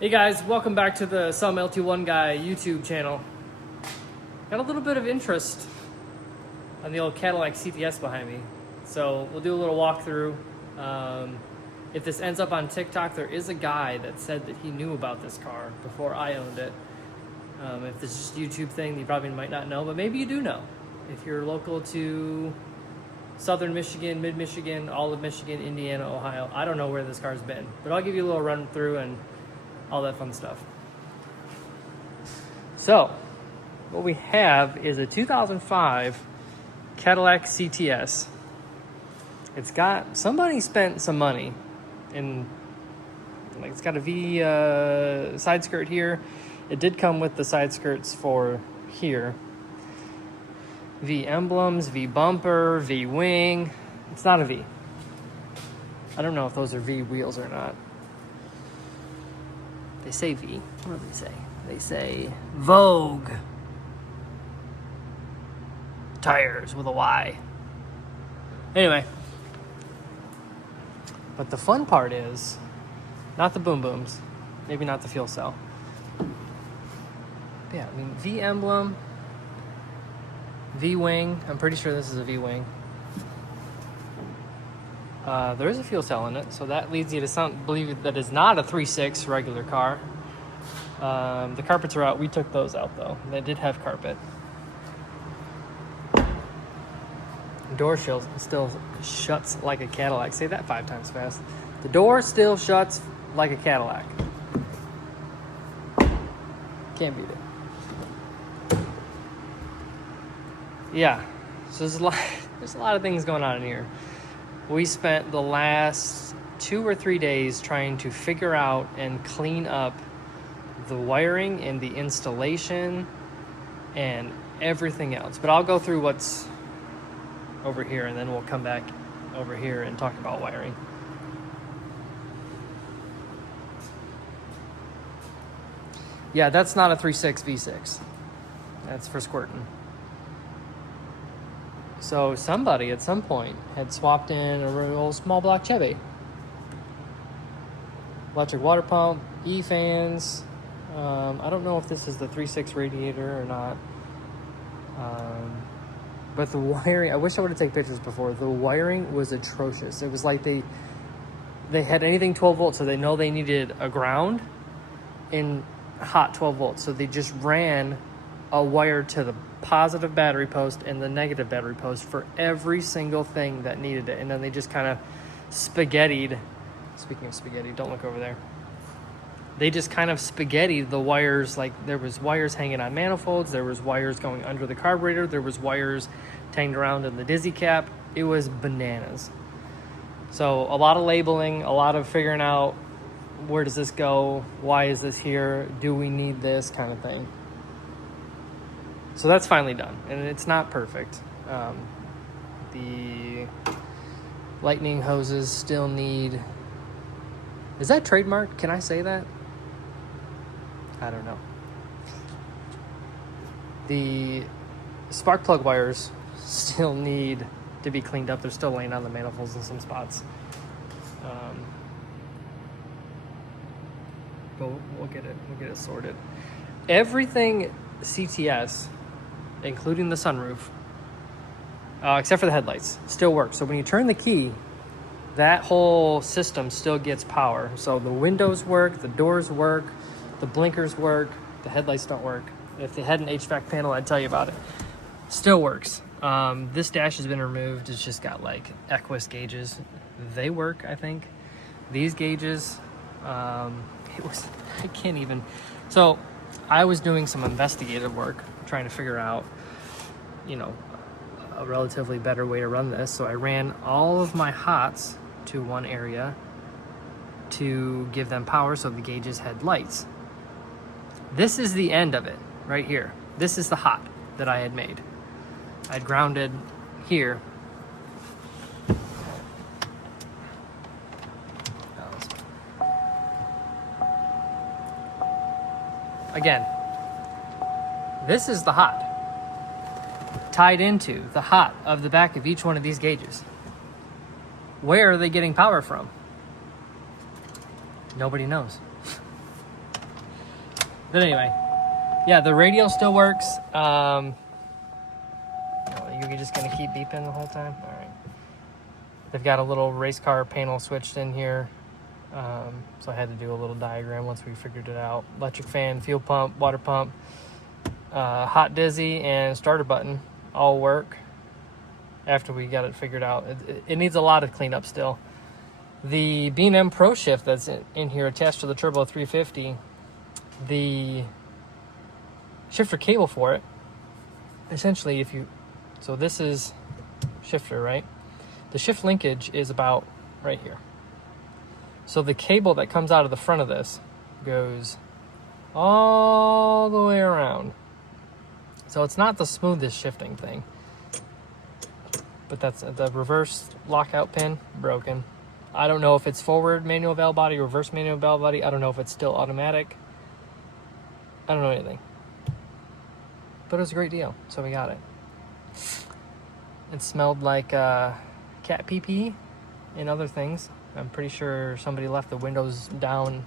Hey guys, welcome back to the Some LT1 Guy YouTube channel. Got a little bit of interest on the old Cadillac CTS behind me. So we'll do a little walkthrough. If this ends up on TikTok, there is a guy that said that he knew about this car before I owned it. If this is just a YouTube thing, you probably might not know, but maybe you do know. If you're local to Southern Michigan, Mid-Michigan, all of Michigan, Indiana, Ohio, I don't know where this car's been, but I'll give you a little run through and all that fun stuff. So, what we have is a 2005 Cadillac CTS. It's got, somebody spent some money in, like, it's got a V side skirt here. It did come with the side skirts for here. V emblems, V bumper, V wing. It's not a V. I don't know if those are V wheels or not. They say V. What do they say? They say Vogue tires with a Y. Anyway. But the fun part is not the boom booms. Maybe not the fuel cell. But yeah, I mean, V emblem, V wing. I'm pretty sure this is a V wing. There is a fuel cell in it, so that leads you to believe that it's not a 3.6 regular car. The carpets are out. We took those out, though. They did have carpet. Door still shuts like a Cadillac. Say that 5 times fast. The door still shuts like a Cadillac. Can't beat it. Yeah, so there's a lot of things going on in here. We spent the last 2 or 3 days trying to figure out and clean up the wiring and the installation and everything else. But I'll go through what's over here and then we'll come back over here and talk about wiring. Yeah, that's not a 3.6 V6. That's for squirting. So somebody at some point had swapped in a real small block Chevy. Electric water pump, E-fans. I don't know if this is the 3.6 radiator or not. But the wiring, I wish I would have taken pictures before. The wiring was atrocious. It was like they had anything 12 volts, so they know they needed a ground in hot 12 volts. So they just ran a wire to the positive battery post and the negative battery post for every single thing that needed it. And then they just kind of spaghettied. Speaking of spaghetti, don't look over there. They just kind of spaghettied the wires. Like, there was wires hanging on manifolds. There was wires going under the carburetor. There was wires tangled around in the dizzy cap. It was bananas. So a lot of labeling, a lot of figuring out where does this go? Why is this here? Do we need this kind of thing? So that's finally done, and it's not perfect. The lightning hoses still need... Is that trademarked? Can I say that? I don't know. The spark plug wires still need to be cleaned up. They're still laying on the manifolds in some spots. But we'll get it sorted. Everything CTS, including the sunroof, except for the headlights, still works. So when you turn the key, that whole system still gets power. So the windows work, the doors work, the blinkers work, the headlights don't work. If they had an HVAC panel, I'd tell you about it. Still works. This dash has been removed. It's just got like Equus gauges. They work, I think. These gauges, I can't even. So I was doing some investigative work, trying to figure out, a relatively better way to run this. So I ran all of my hots to one area to give them power so the gauges had lights. This is the end of it right here. This is the hot that I had made. I'd grounded here. Again, this is the hot tied into the hot of the back of each one of these gauges. Where are they getting power from? Nobody knows. But anyway, yeah, the radio still works. You're just gonna keep beeping the whole time? All right. They've got a little race car panel switched in here. So I had to do a little diagram once we figured it out. Electric fan, fuel pump, water pump, hot dizzy, and starter button all work after we got it figured out. It needs a lot of cleanup still. The B&M Pro Shift that's in here attached to the Turbo 350, the shifter cable for it, essentially so this is shifter, right? The shift linkage is about right here. So the cable that comes out of the front of this goes all the way around. So it's not the smoothest shifting thing. But that's the reverse lockout pin, broken. I don't know if it's forward manual valve body, reverse manual valve body. I don't know if it's still automatic. I don't know anything. But it was a great deal, so we got it. It smelled like cat pee-pee and other things. I'm pretty sure somebody left the windows down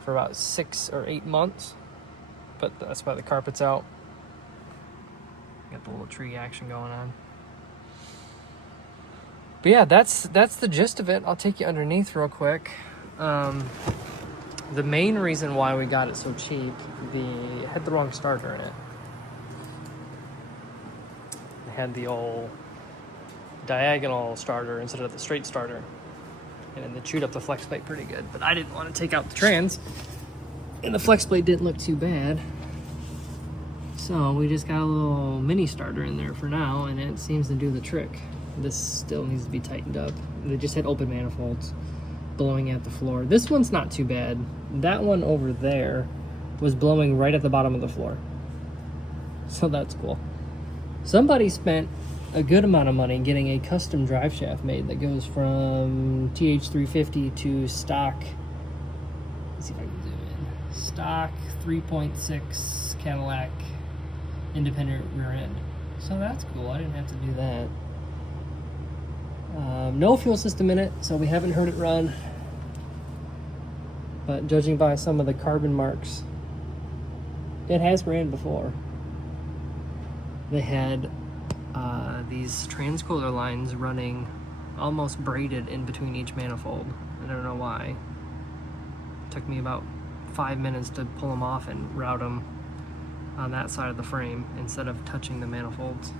for about 6 or 8 months, but that's why the carpet's out. Got the little tree action going on. But yeah, that's the gist of it. I'll take you underneath real quick. The main reason why we got it so cheap, it had the wrong starter in it. It had the old diagonal starter instead of the straight starter, and it chewed up the flex plate pretty good. But I didn't want to take out the trans, and the flex plate didn't look too bad, so we just got a little mini starter in there for now, and it seems to do the trick. This still needs to be tightened up. They just had open manifolds blowing at the floor. This one's not too bad. That one over there was blowing right at the bottom of the floor, so that's cool. Somebody spent a good amount of money getting a custom drive shaft made that goes from TH350 to stock. Let's see if I can zoom in. Stock 3.6 Cadillac independent rear end. So that's cool. I didn't have to do that. No fuel system in it, so we haven't heard it run. But judging by some of the carbon marks, it has ran before. They had these transcooler lines running almost braided in between each manifold. I don't know why. It took me about 5 minutes to pull them off and route them on that side of the frame instead of touching the manifolds.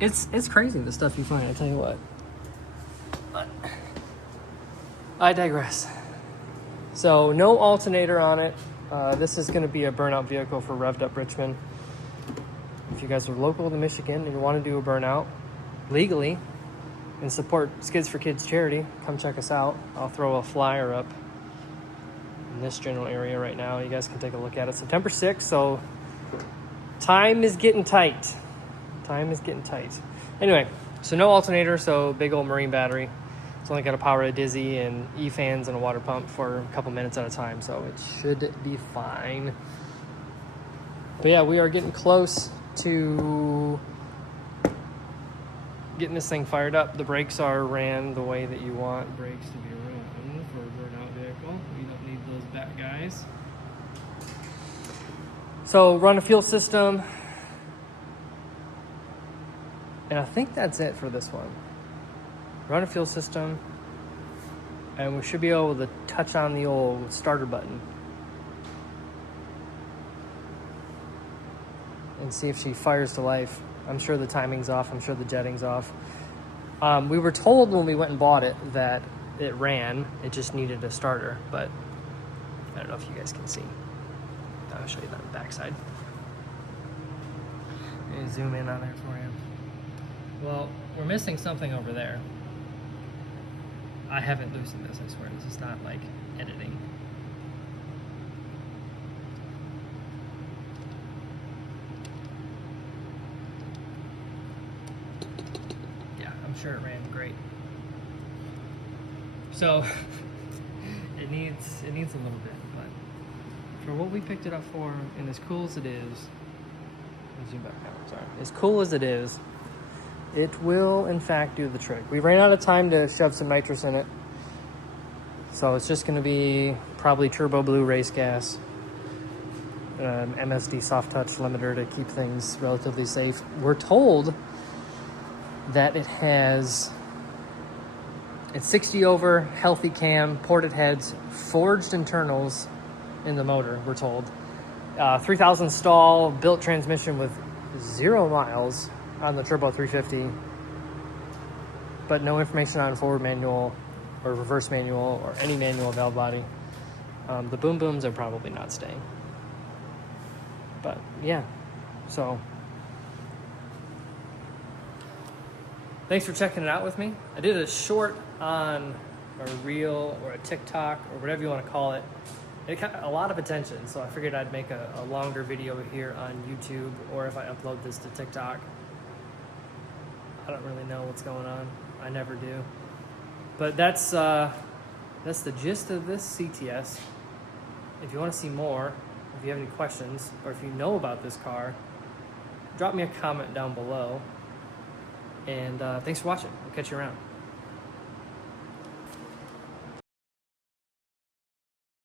It's crazy the stuff you find, I tell you what. But I digress. So no alternator on it. This is going to be a burnout vehicle for Revved Up Richmond. If you guys are local to Michigan and you want to do a burnout legally and support Skids for Kids charity, come check us out. I'll throw a flyer up in this general area right now. You guys can take a look at it. September 6th, so time is getting tight. Time is getting tight. Anyway, so no alternator, so big old marine battery. It's only got a power dizzy and E-fans and a water pump for a couple minutes at a time, so it should be fine. But yeah, we are getting close to getting this thing fired up. The brakes are ran the way that you want brakes to be run for a burnout vehicle. We don't need those back guys. So run a fuel system. And I think that's it for this one. Run a fuel system, and we should be able to touch on the old starter button and see if she fires to life. I'm sure the timing's off. I'm sure the jetting's off. We were told when we went and bought it that it ran. It just needed a starter, but I don't know if you guys can see. I'll show you that on the backside. Let me zoom in on there for you. Well, we're missing something over there. I haven't loosened this, I swear. This is not like editing. Yeah, I'm sure it ran great. So it needs a little bit, but for what we picked it up for, and as cool as it is, zoom back out, sorry. As cool as it is, it will, in fact, do the trick. We ran out of time to shove some nitrous in it, So it's just going to be probably turbo blue race gas, MSD soft touch limiter to keep things relatively safe. We're told that it's 60 over, healthy cam, ported heads, forged internals in the motor, we're told. 3,000 stall, built transmission with 0 miles on the turbo 350, but no information on forward manual or reverse manual or any manual valve body. The boom booms are probably not staying. But yeah, so thanks for checking it out with me. I did a short on a reel or a TikTok or whatever you want to call it. It got a lot of attention, so I figured I'd make a longer video here on YouTube, or if I upload this to TikTok. I don't really know what's going on. I never do. But that's the gist of this CTS. If you want to see more, if you have any questions, or if you know about this car, drop me a comment down below. And thanks for watching. I'll catch you around.